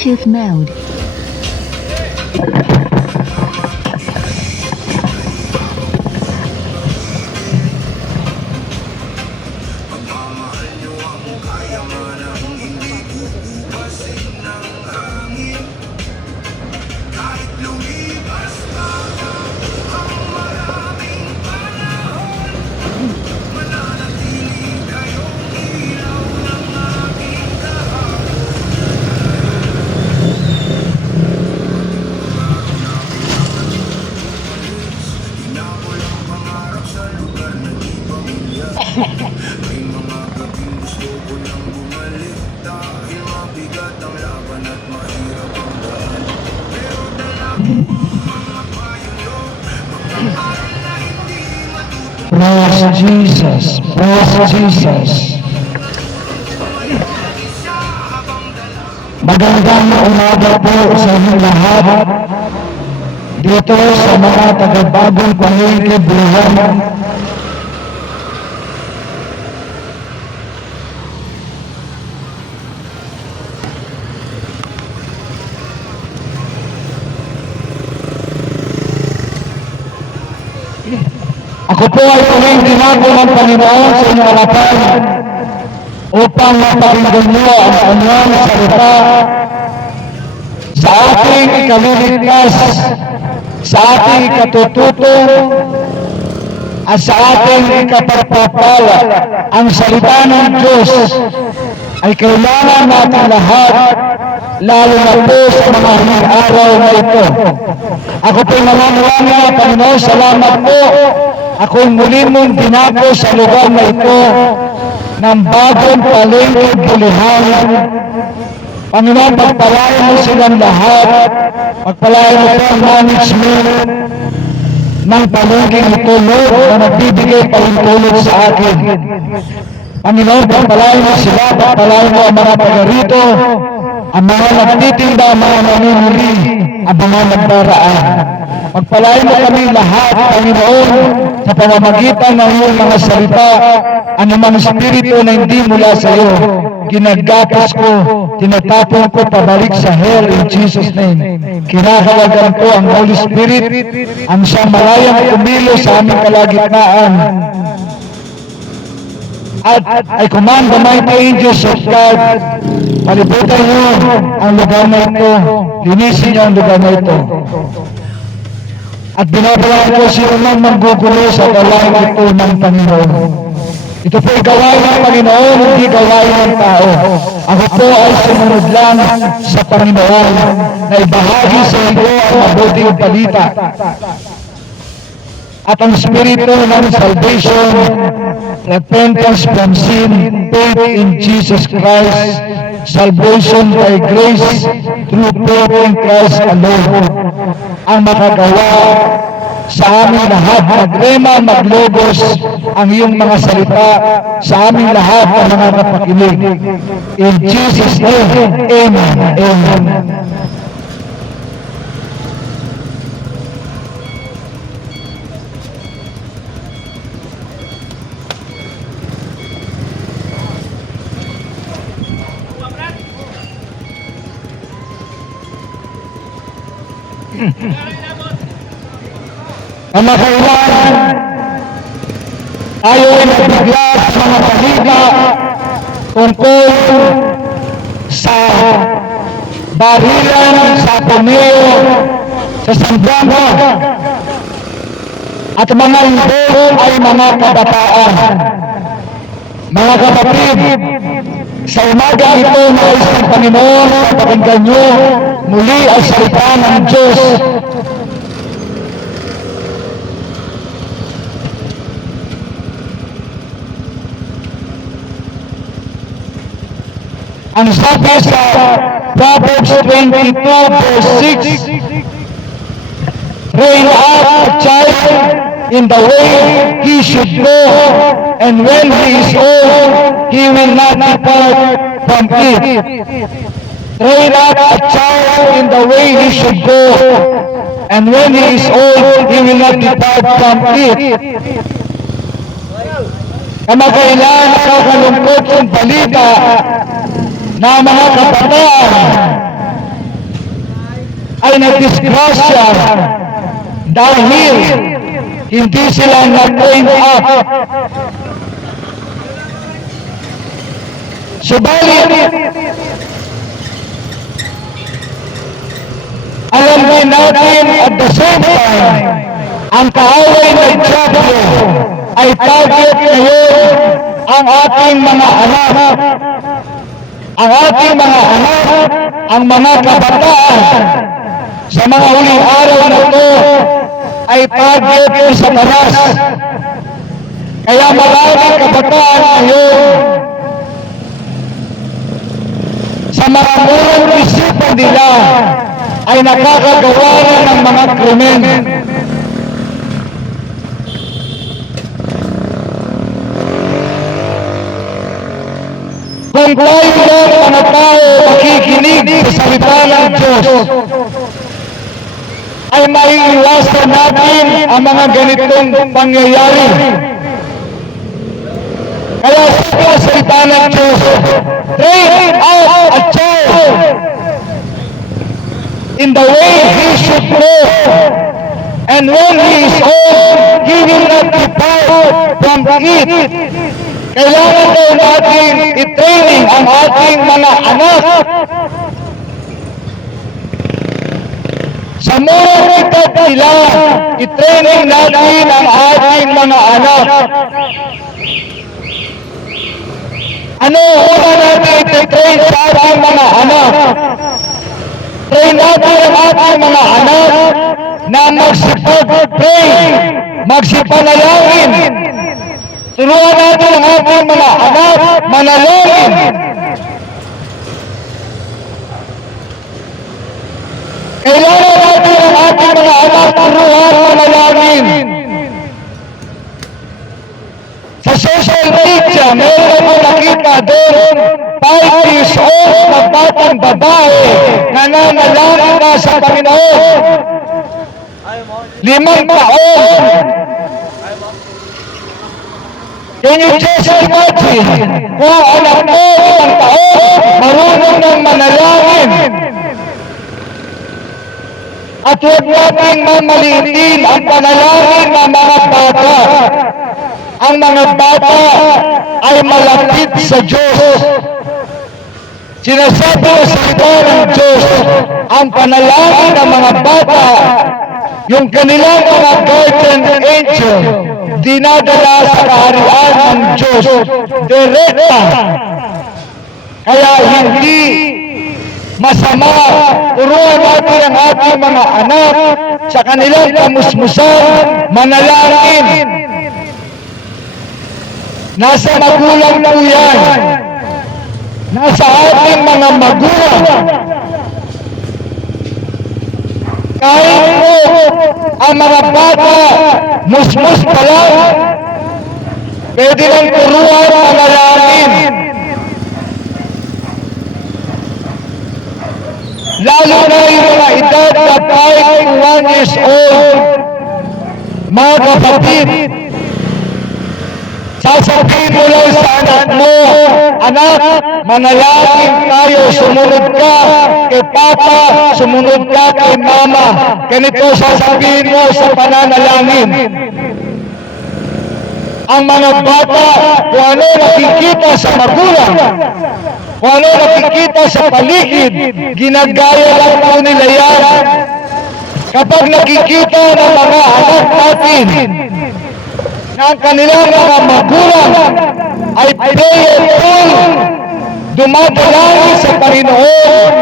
Bluetooth mode. May mga gabing gusto ko lang bumalik dahil mabigat ang laban at mahirap ang daan. Pero dala ko mga payo, mag-aaral na hindi matutunan. Praise Jesus, praise Jesus. Magandang umaga po sa inyo lahat dito sa mga taga-bagong palengke Bulacan. Ako po ay tuwing ginagawa ng Panginoon sa inyong harapan upang mapakinggan niyo ang kanyang salita sa ating ikaliligtas, sa ating ikatututo, at sa ating ikapagpapala. Ang salita ng Diyos ay kailangan natin lahat, lalo na po sa mga huling araw na ito. Ako po'y nananalangin, Panginoon, salamat po. Ako'y muli mong dinako sa lugar na ito ng bagong palengke Bulacan. Panginoon, pagpalain mo silang lahat. Pagpalain mo po ang management ng palengke ito, Lord, na nagbibigay pahintulot sa akin. Panginoon, pagpalain mo sila, pagpalain mo ang mga taga rito, ang mga nagtitinda, ang mga namimili, ang mga nagdaraan. Pagpalain mo kami lahat, Panginoon, sa pamamagitan ng iyong mga salita, anumang spirito na hindi mula sa iyo, ginagapas ko, tinatapon ko pabalik sa hell in Jesus' name. Kinakalagan ko ang Holy Spirit, ang siyang malayang kumilo sa aming kalagitnaan. At I command the mighty angels of God, palibutan niyo ang lugar na ito, linisin niyo ang lugar na ito. At binabalaan ko sino man manggugulo sa gawain ito ng Panginoon. Ito po ay gawain ng Panginoon, hindi gawain ng tao. Ako po ay sumunod lang sa Panginoon na ibahagi sa iyo ang mabuting balita. At ang spirito ng salvation, repentance from sin, faith in Jesus Christ, salvation by grace through faith in Christ alone, ang makagawa sa aming lahat, magrema, maglogos ang iyong mga salita sa aming lahat ng mga kapakinig. In Jesus' name, Amen. Amen. Ang makailan, tayo ay nabigla sa mga balita tungkol sa barilan sa Pomeo sa Zamboanga at mga ito ay mga kabataan. Mga kapatid, sa umaga ito nais ng Panginoon, pakinggan niyo muli ang salita ng Diyos. Ang sabi sa Proverbs 22 verse 6, train up a child in the way he should go, and when he is old, he will not depart from it. Train up a child in the way he should go, and when he is old, he will not depart from it. Kamakailan nakakalungkot yung balita na mga kabataan ay nagdisgrasya dahil hindi sila na-train up. Subalit, alam din natin at the same time, ang kaaway ng Diablo ay target ngayon ang ating mga anak. Ang ating mga anak, ang mga kabataan, sa mga huling araw na ito ay target ni Satanas. Kaya maraming kabataan ngayon sa mga murang isipan nila ay nakakagawa na ng mga krimen. Kung tayo lang mga tao makikinig sa salita ng Diyos, ay maiiwasan natin ang mga ganitong pangyayari. Kaya sa salita ng Diyos, train out a child in the way he should go, and when he is old, he will not depart from it. Kailangan daw natin i-training ang ating mga anak sa murang edad nila. I-training natin ang ating mga anak. Ano una natin i-train sa ating mga anak? Train natin ang ating mga anak na magsipag-pray, magsipanalangin. Turuan natin ang ating mga anak manalangin. Kailangan natin ang ating mga anak turuan manalangin. Sa social media, meron ako nakita doon 5 years old na batang babae na nanalangin na sa Panginoon. 5 taon. Can you just imagine kung anak mo 5 taon marunong ng manalangin? At huwag nating mamalitin ang panalangin ng mga bata. Ang mga bata ay malapit sa Diyos. Sinasabi na sa salita ng Diyos, ang panalangin ng mga bata, yung kanilang mga guardian angel, dinadala sa kaharian ng Diyos direkta. Kaya hindi masama turuan natin ang ating mga anak sa kanilang kamusmusan manalangin. Nasa magulang po yan. Nasa ating mga magulang. Kahit po ang mga bata musmus pa lang, pwede lang turuan manalangin. Lalo na yung mga edad na 5 to 1 years old, mga kapatid, sasabihin mo lang sa anak mo, anak, manalangin tayo, sumunod ka kay Papa, sumunod ka kay Mama. Ganito sasabihin mo sa pananalangin. Ang mga bata, kung ano nakikita sa magulang, kung ano nakikita sa paligid, ginagaya lang po nila yan. Kapag nakikita ng mga anak natin na ang kanilang mga magulang ay prayerful, dumadalangin sa Panginoon,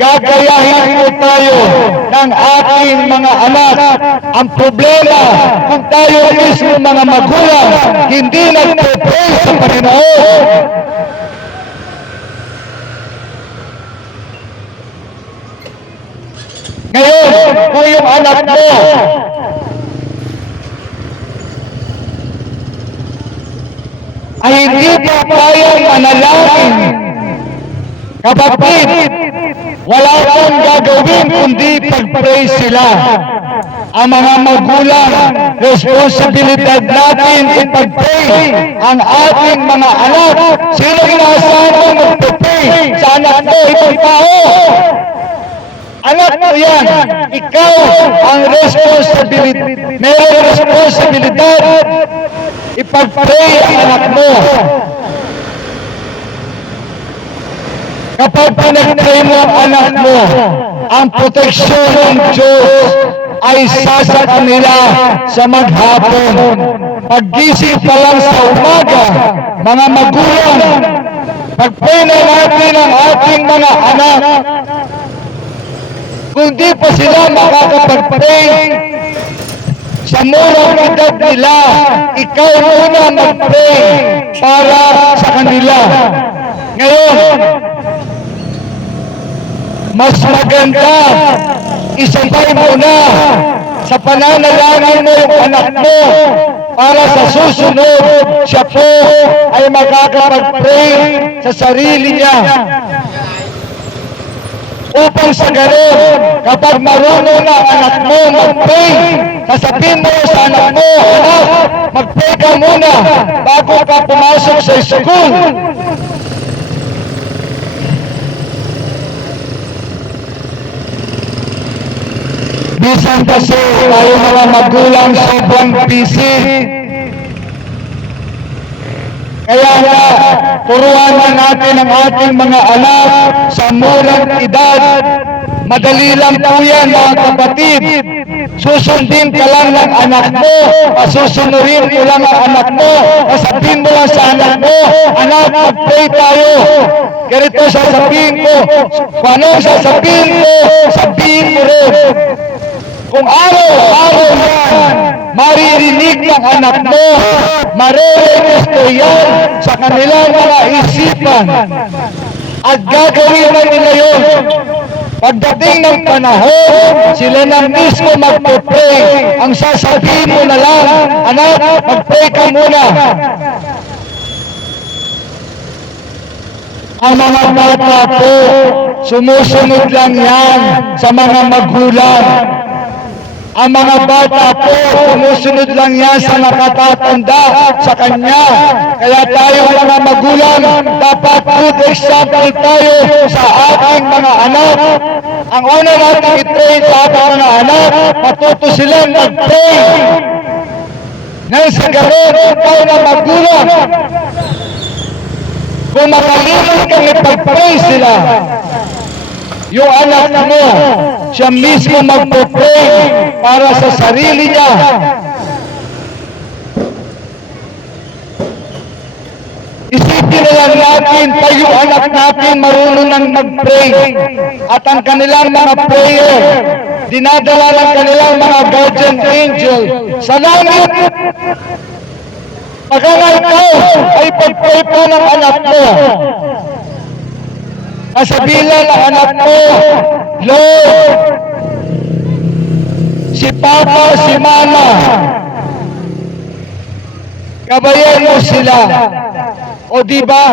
gagayahin po tayo ng ating mga anak. Ang problema, kung tayo mismo mga magulang, hindi nagpe-pray sa Panginoon, ngayon, kung yung anak mo ay hindi pa kayang manalangin, kapatid, wala kang gagawin kundi pag-pray sila. Ang mga magulang, responsibilidad natin ipag-pray ang ating mga anak. Sino inaasahan mo mag-pray sa anak mo, itong tao? Anak mo yan. Ikaw ang responsibility. Mayroong responsibilidad. Ipag-pray ang anak mo. Kapag pinag-pray mo ang anak mo, ang proteksyon ng Diyos ay sa kanila sa maghapon. Paggising pa lang sa umaga, mga magulang, pag-pray na natin ang ating mga anak. Kung di pa sila makakapag-pray sa murang edad nila, ikaw muna mag-pray para sa kanila. Ngayon, mas maganda, isabay mo na sa pananalangin mo yung anak mo para sa susunod, siya po ay makakapag-pray sa sarili niya. Upang sa ganon, kapag marunong na ang anak mo mag-pray, sasabihin mo sa anak mo, anak, mag-pray ka muna bago ka pumasok sa school. Bisan kasi tayo mga magulang sobrang busy. Kaya nga, turuan na natin ang ating mga anak sa murang edad. Madali lang po yan mga kapatid. Susundin ka lang ng anak mo, pasusunurin mo lang ang anak mo, sasabihin mo lang sa anak mo, anak, mag-pray tayo. Ganito sasabihin ko, kung anong sasabihin ko, sabihin mo rin. Kung araw-araw yan, maririnig ng anak mo, mariregisto yan sa kanilang mga isipan. At gagawin na nila yun. Pagdating ng panahon, sila na mismo magpe-pray. Ang sasabihin mo na lang, anak, mag-pray ka muna. Ang mga bata po, sumusunod lang yan sa mga magulang. Ang mga bata po, sumusunod lang yan sa nakatatanda sa kanya. Kaya tayo mga magulang, dapat good example tayo sa ating mga anak. Ang una natin i-train sa ating mga anak, matuto silang mag-pray. Nang sa ganon, tayo na magulang. Kung makalimutan kang ipag-pray sila, yung anak mo, siya mismo magpo-pray para sa sarili niya. Isipin na lang natin, tayo yung anak natin marunong nang mag-pray. At ang kanilang mga prayer, dinadala ng kanilang mga guardian angel sa langit. Pagka ikaw ay pag-pray pa ng anak mo, kasabilan ng anak mo, Lord, si Papa, si Mama, gabayan mo sila. O diba,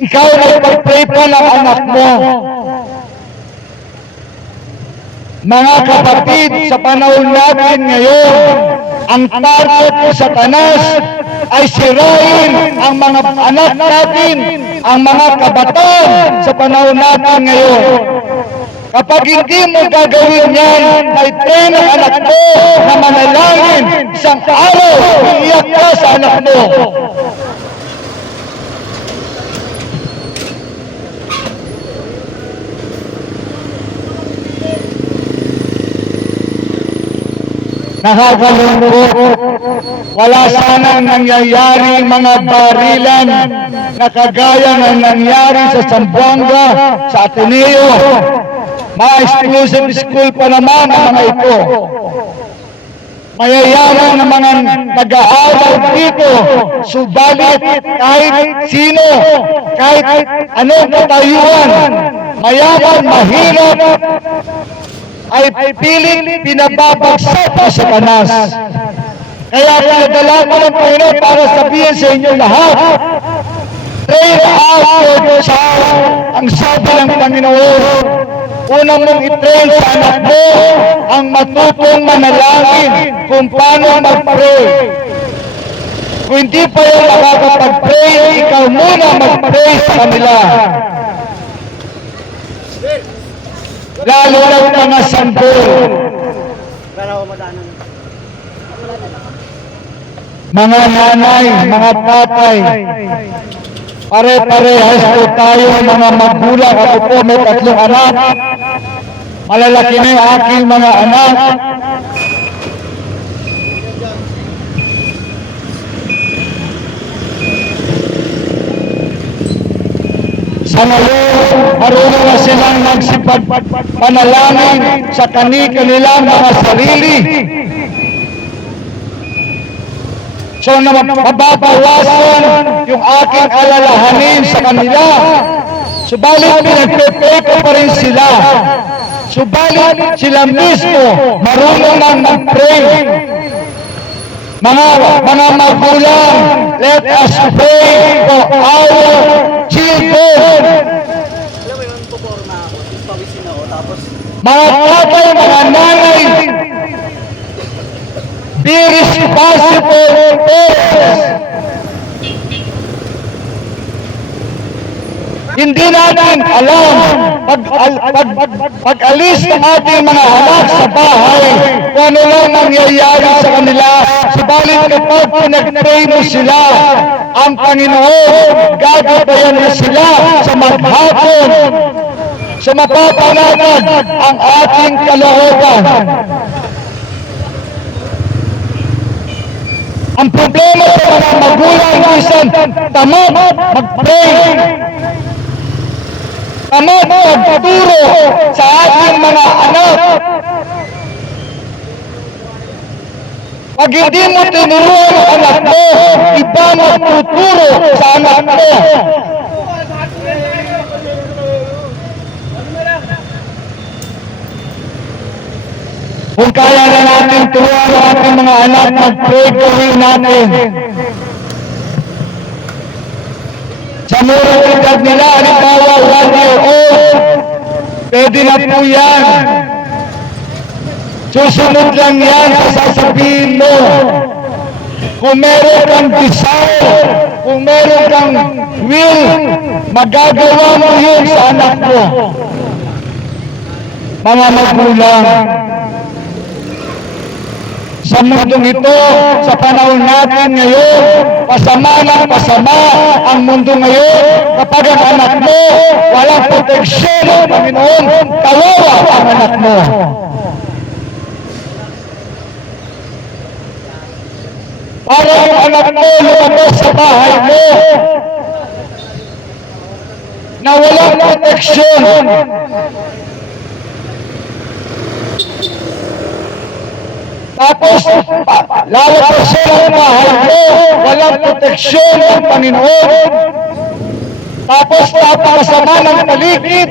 ikaw ay pag-pray pa ng anak mo. Mga kapatid, sa panahon natin ngayon, ang target ng Satanas ay sirain ang mga anak natin, ang mga kabataan sa panahon natin ngayon. Kapag hindi mo gagawin yan, ay train ang anak mo na manalangin, isang araw, iiyak ka sa anak mo. Nakakalungkot, wala sanang nangyayaring mga barilan na kagaya ng nangyari sa Zamboanga, sa Ateneo. Mga exclusive school pa naman ang mga ito. Mayayaman na mga nag-aaral dito, subalit kahit sino, kahit anong katayuan, mayaman, mahirap, ay pilit pinababagsak sa Satanas. Kaya pinadala ko ng Panginoon para sabihin sa inyo lahat, train out your child. Ang sabi ng Panginoon, unang mong i-train sa anak mo ang matutong manalangin kung paano mag-pray. Kung hindi pa yung nakakapag-pray, ikaw muna mag-pray sa kanila. lalo na mga sanggol. Mga nanay, mga tatay, pare-parehas po tayo mga magulang. Ako po may 3 anak. Malalaki na yung aking mga anak. Sa ngayon, marunong na silang magsipagpanalangin sa kanilang mga sarili. So na mababawasan yung aking alalahanin sa kanila. Subalit pinagpe-pray ko pa rin sila. Subalit sila mismo marunong nang mag-pray. Mga magulang, let us pray for our children. Alam mo yun, puporma ako, pawisin ako, tapos Mga tatay, mga nanay, be responsible parents. Hindi natin alam pag-alis ng ating mga anak sa bahay kung ano lang nangyayari sa kanila. Subalit kapag pinag-pray mo sila, ang Panginoon gagabayan na sila sa maghapon, sa mapapanatag ang ating kalooban. Ang problema sa mga magulang minsan, tamad mag-pray, tamad magturo sa ating mga anak. Pag hindi mo tinuruan ang anak mo, iba magtuturo sa anak mo. Kung kaya na natin turuan ang ating mga anak, mag-pray, gawin natin. Sa murang edad nila, halimbawa 1 year old, pwede na po yan. Susunod lang yan sa sasabihin mo. Kung meron kang desire, kung meron kang will, magagawa mo yun sa anak mo. Mga magulang, sa mundong ito, sa panahon natin ngayon, pasama ng pasama ang mundo ngayon. Kapag ang anak mo walang proteksyon ng Panginoon, kawawa ang anak mo. Para yung anak mo lumabas sa bahay mo na walang proteksyon, tapos lalabas siya ng bahay mo, walang proteksyon ng Panginoon, tapos napakasama ng paligid,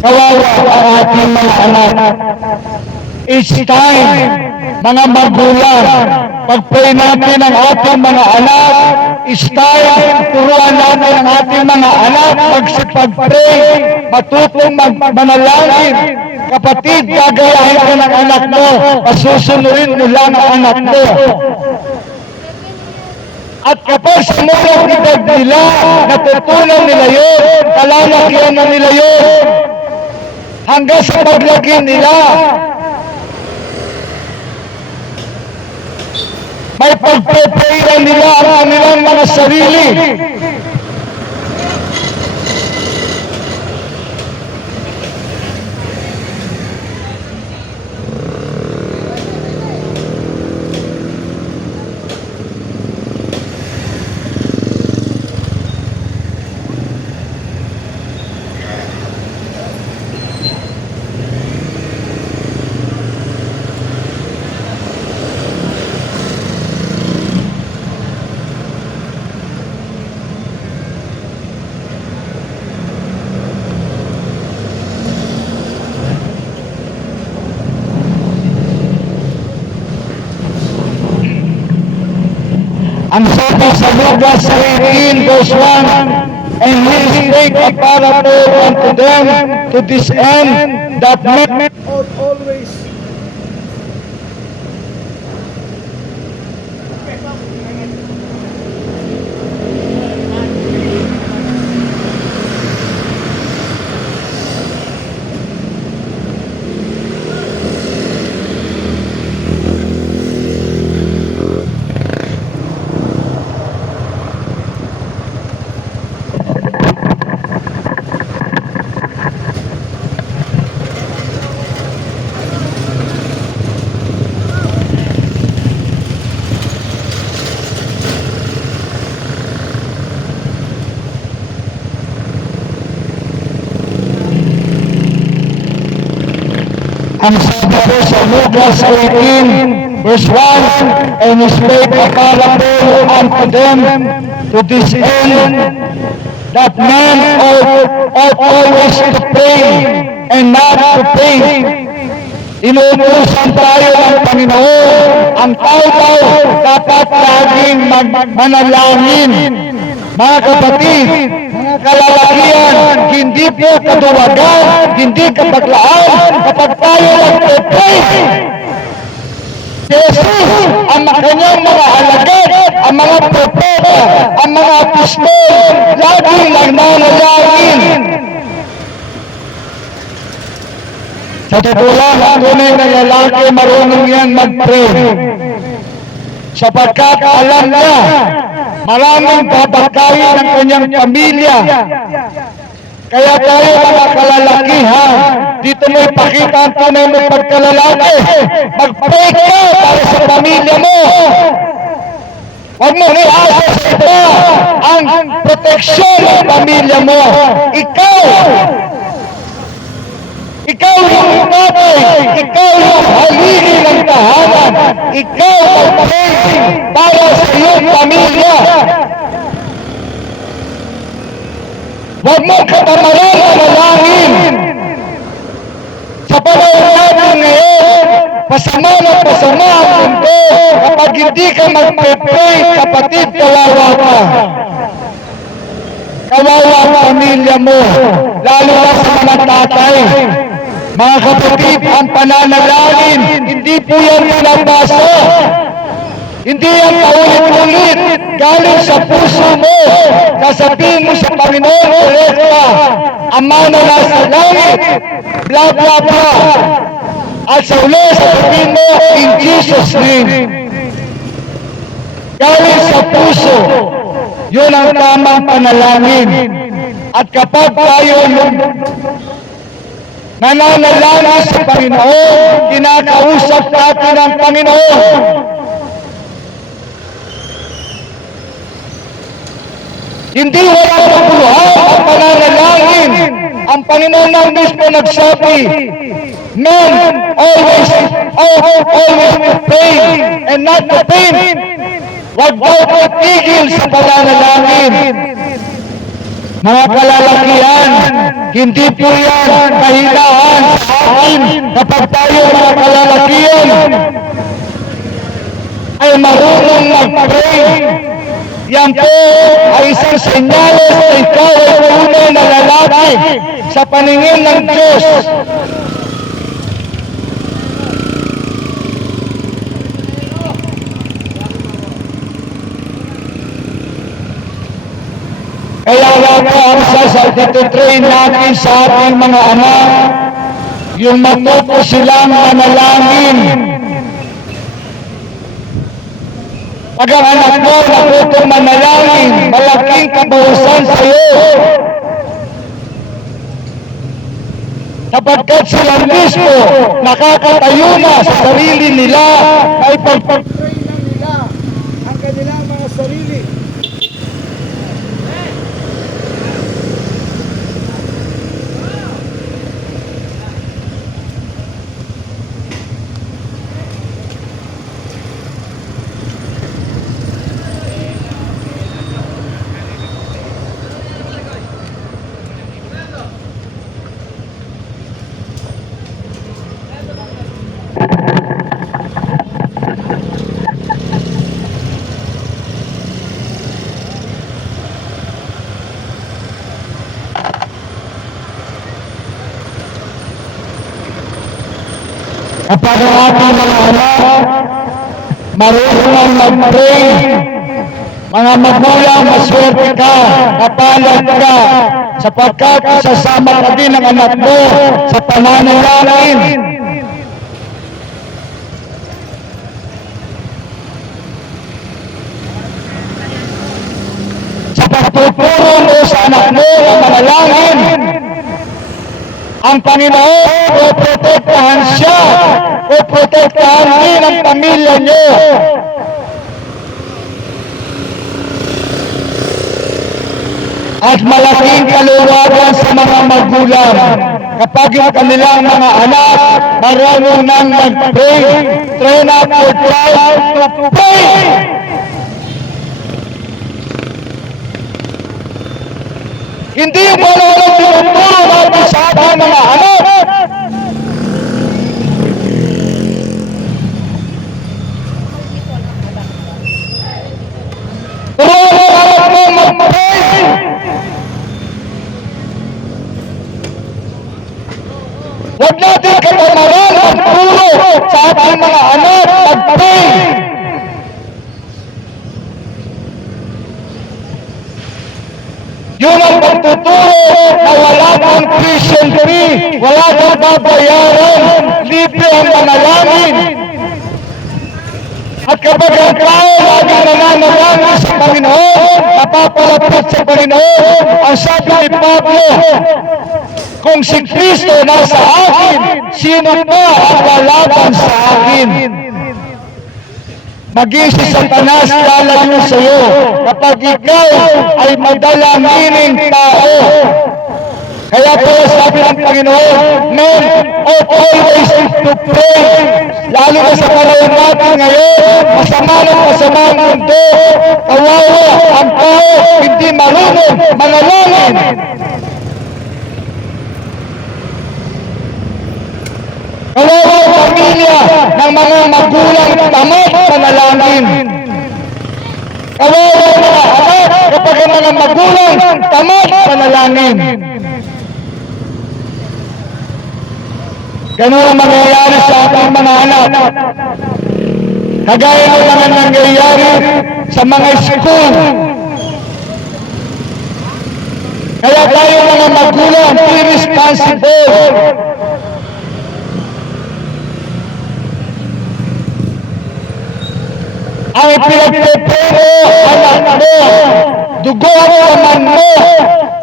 kawawa ang ating mga anak. It's time, mga magulang, pag-pray natin ang ating mga anak. It's time, turuan natin ang ating mga anak magsipag-pray, matutong manalangin. Kapatid, gagayahin ka ng anak mo, pasusunurin mo lang ang anak mo. At kapag sa murang edad nila, natutunan nila yun, kalalakihan na nila yun, hanggang sa paglaki nila, may pagpapairan nila ang kanilang mga sarili. Ang sabi sa Lucas 18 verse 1, and he spake a parable unto them to this end, that men always Ang sabi po sa Lucas 18, verse 1, and He spake a parable unto them to this end, that men ought always to pray and not to faint. Inuutusan tayo ng Panginoon. Ang tao dapat laging manalangin. Mga kapatid, mga kalalakihan, hindi po kaduwagan, hindi kapaglaan kapag tayo nagpe-pray. Jesus, ang kanyang mga alagad, ang mga propeta, ang mga apostol, laging nagnanalangin. Sa totoo lang, ang tunay na lalaki, marunong yan mag-pray. Sapagkat alam niya, maraming babakayin ng kanyang pamilya. Kaya tayo mga kalalakihan, dito mo ipakita ang tunay mo pagkalalaki. Mag-pray ka para sa pamilya mo. Huwag mo iasa sa iba ang proteksyon ng pamilya mo. Ikaw yung tatay, ikaw yung haligi ng tahanan, ikaw mag-pray para sa iyong pamilya. Huwag mong katamaran na malangin. Sa panahon natin ngayon, pasama na pasama ang mundo. Kapag hindi ka mag-pray, kapatid, kawawa ka. Kawawa ang pamilya mo, lalo na sa mga tatay. Mga kapatid, ang pananalangin, hindi po yan pinabasa. Hindi yan paulit-ulit, galing sa puso mo. Sasabihin mo sa Panginoon, Rekta, Ama na nasa langit, bla bla bla. At sa uli, sasabihin mo, in Jesus' name. Galing sa puso, yun ang tamang panalangin. At kapag tayo nananalangin sa Panginoon, kinakausap natin ang Panginoon. Hindi wala kapuluhan ang pananalangin. Ang Panginoon ang mismo nagsabi, men always to pray and not to faint. Huwag daw titigil sa pananalangin. Mga kalalakihan, hindi po yan kahinaan sa atin kapag tayo mga kalalakihan ay marunong mag-pray. Yan po ay isang senyales na ikaw ay tunay na lalaki sa paningin ng Diyos. Kaya nga po ang sasaltitutrain natin sa ating mga anak, yung matuto silang manalangin. Pag ang anak mo natutong manalangin, malaking kabawasan sa iyo. Sapagkat sila mismo nakakatayo na sa sarili nila ay pagpag-pray na nila ang kanilang mga sarili. Kapag ang ating mga anak marunong mag-pray, mga magulang, maswerte ka, kapalad ka, sapagkat sasama ka din ang anak mo sa pananalangin. Sa pagtuturo mo sa anak mo ang manalangin, ang Panginoon o protektahan siya o protektahan din ang pamilya niyo. at malaking kaluwagan sa mga magulang kapag yung kanilang mga anak marunong nang mag-pray. Train up your child to pray. Hindi yung walang tinuturo natin sa ating mga anak. Turuan mo mag-pray. Huwag natin katamaran magturo sa ating mga anak mag-pray. Yun ang pagtuturo na wala pang tuition fee, wala pang babayaran, libre ang manalangin. At kapag ang tao lagi nananalangin sa Panginoon, napapalapit sa Panginoon, ang sabi ni Pablo, kung si Kristo nasa akin, sino pa ang lalaban sa akin? Maging si Satanas lalayo sa iyo kapag ikaw ay madalanginin tao. Kaya pala sabi ng Panginoon, men ought always to pray. Lalo na sa panahon natin ngayon, masama ang mundo, kawawa ang tao, hindi marunong manalangin. Kawawa ang pamilya ng mga magulang tamad manalangin. Kawawa ang mga anak kapag ang mga magulang tamad manalangin. Ganun ang mangyayari sa ating mga anak. Kagaya ng mga nangyayari sa mga school. Kaya tayo mga magulang, be responsible. Ang ipinagpipero, anak mo, dugo ang laman mo,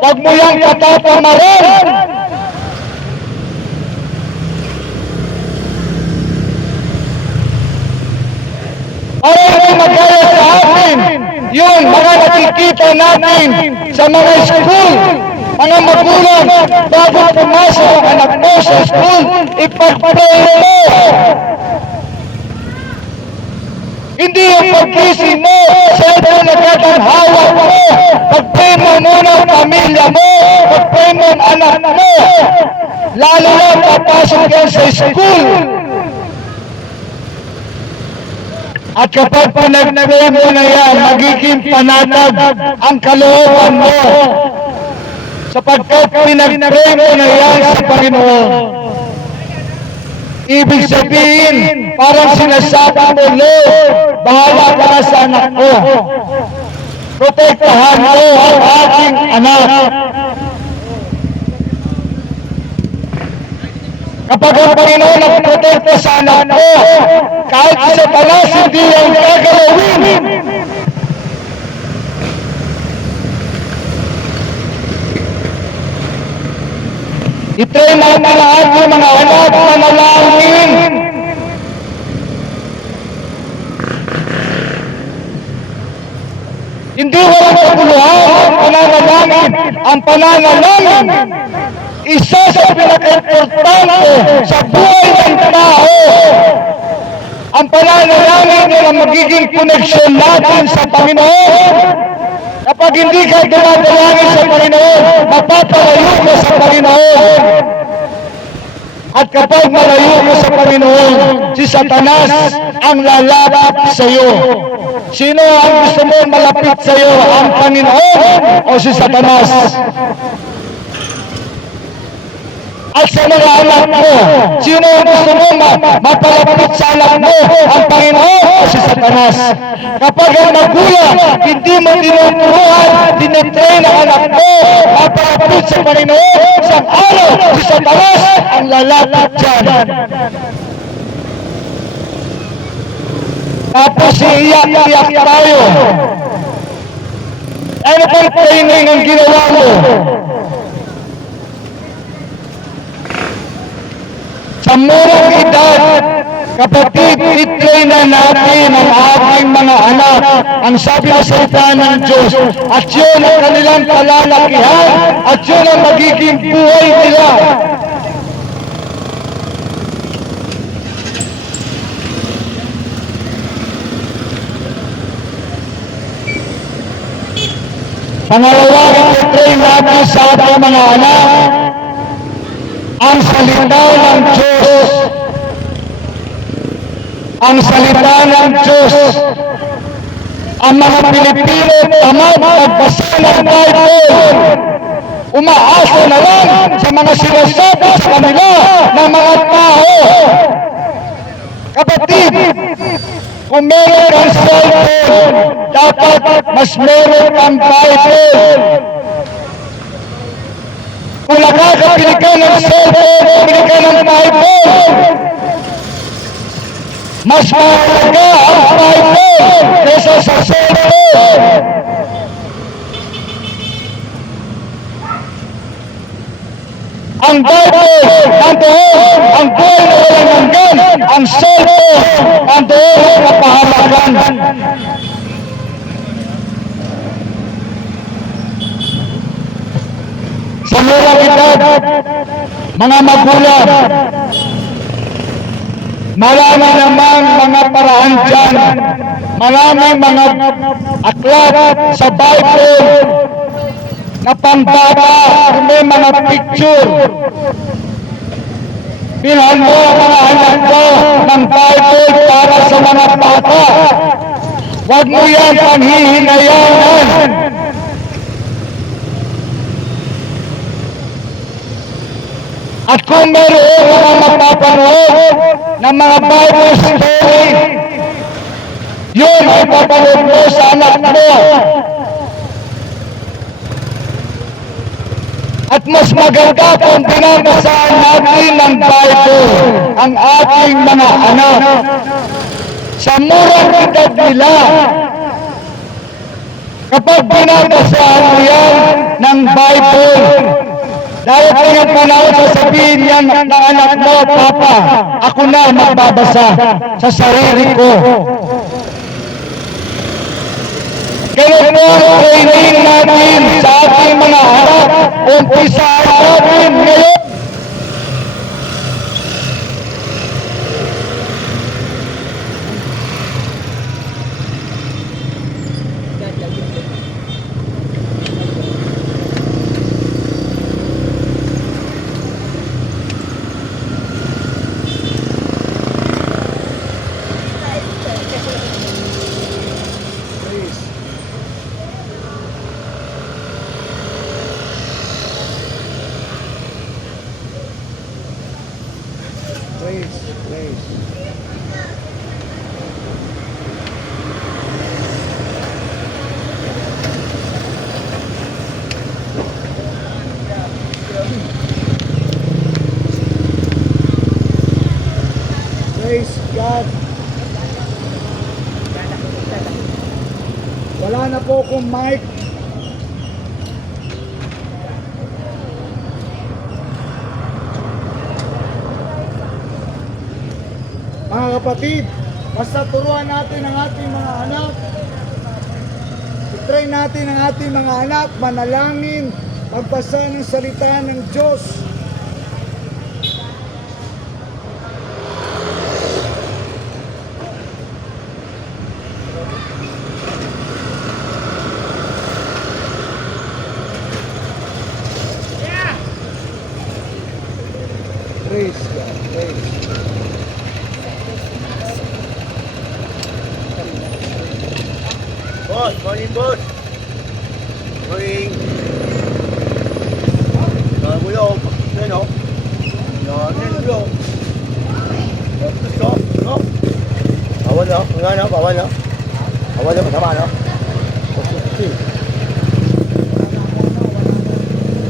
huwag mo yang katatamaran. Para hindi magaya sa atin, yung mga nakikita natin sa mga school, mga magulang, bago pumasok ang anak mo sa school, ipag-pray mo. Hindi yung pag-gising mo, cellphone na katanghawak mo, pag-pray mo muna ang pamilya mo, pag-pray mo ang anak mo, lalo na papasok yan sa school. At kapag pinag-pray mo na yan, magiging panatag ang kalooban mo. Sapagkat pinag-pray mo na yan sa Panginoon. Ibig sabihin, parang sinasabi mo, Lord, bahala ka na sa anak ko. Protektahan mo ang aking anak. Kapag ang Panginoon nagprotekta sa anak mo, kahit sa Satanas, hindi ang gagalawin. I-train natin lahat yung mga anak na manalangin. Hindi walang kabuluhan ang pananalangin. Ang pananalangin, isa sa pinaka-importante sa buhay ng tao. Ang pananalangin na magiging koneksyon natin sa Panginoon. Kapag hindi ka dumadalangin sa Panginoon, mapapalayo ka sa Panginoon. At kapag malayo ka sa Panginoon, si Satanas ang lalapit sa iyo. Sino ang gusto mo malapit sa iyo? Ang Panginoon o si Satanas? At sa mga anak mo, sino ang gusto mo mapalapit sa anak mo? Ang Panginoon o si Satanas? Kapag ang magulang, hindi mo tinuturuan, tinitrain ang anak mo, mapalapit sa Panginoon, sa araw, si Satanas ang lalapit dyan. Tapos iiyak-iyak tayo. Ano pang training ang ginawa mo? Sa murang edad, Kapatid, i-train na natin ang ating mga anak. Ang sabi ng salita ng Diyos, at yun ang kanilang kalalakihan, at yun ang magiging buhay nila. Pangalawa, i-train natin sa ating mga anak ang salita ng Diyos. Ang salita ng Diyos. Ang mga Pilipino tamad magbasa ng Bible. Umaasa na lang sa mga sinasabi sa kanila ng mga tao. Kapatid, kung meron kang cellphone, dapat mas meron kang Bible. Kung nakakabili ka ng cellphone, bili ka ng Bible. Mas mahalaga ang Bible kaysa sa cellphone. Ang Bible, nandoon ang buhay na walang hanggan. Ang cellphone, nandoon ang kapahamakan. Sa murang edad, mga magulang, marami namang mga paraan dyan. Maraming mga aklat sa Bible na pambata, may mga picture. Bilhan mo ang mga anak ko ng Bible para sa mga bata. Huwag mo yan panghihinayanan. At kung meron mga mapapanood ng mga Bible story, yun ay papanood mo sa anak mo. At mas maganda kung binabasaan natin ng Bible ang ating mga anak sa murang edad nila. Kapag binabasaan mo yan ng Bible, dahil tingnan po na sasabihin yan ng anak mo, Papa, ako na magbabasa sa sarili ko. Kaya po ang training natin sa ating mga anak, umpisa natin ngayon. Praise God. Wala na po akong mic. Mga kapatid, basta turuan natin ang ating mga anak. I-train natin ang ating mga anak, manalangin, magbasa ng salita ng Diyos. Praise God, praise God. Boss, morning boss. Morning. Bulog. Yan o. Yan bulog. Stop, stop. Bawal na, wala na, bawal na. Bawal na, masama na.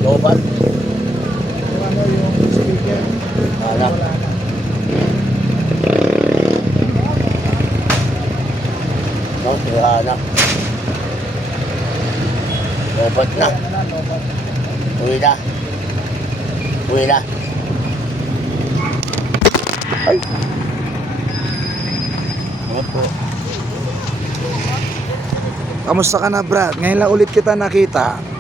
Lobat. Ano yung speaker? Wala. Wala na. Lobat na. Uwi na. Uwi na. Ay. Opo. Kamusta ka na, Brad? Ngayon lang ulit kita nakita.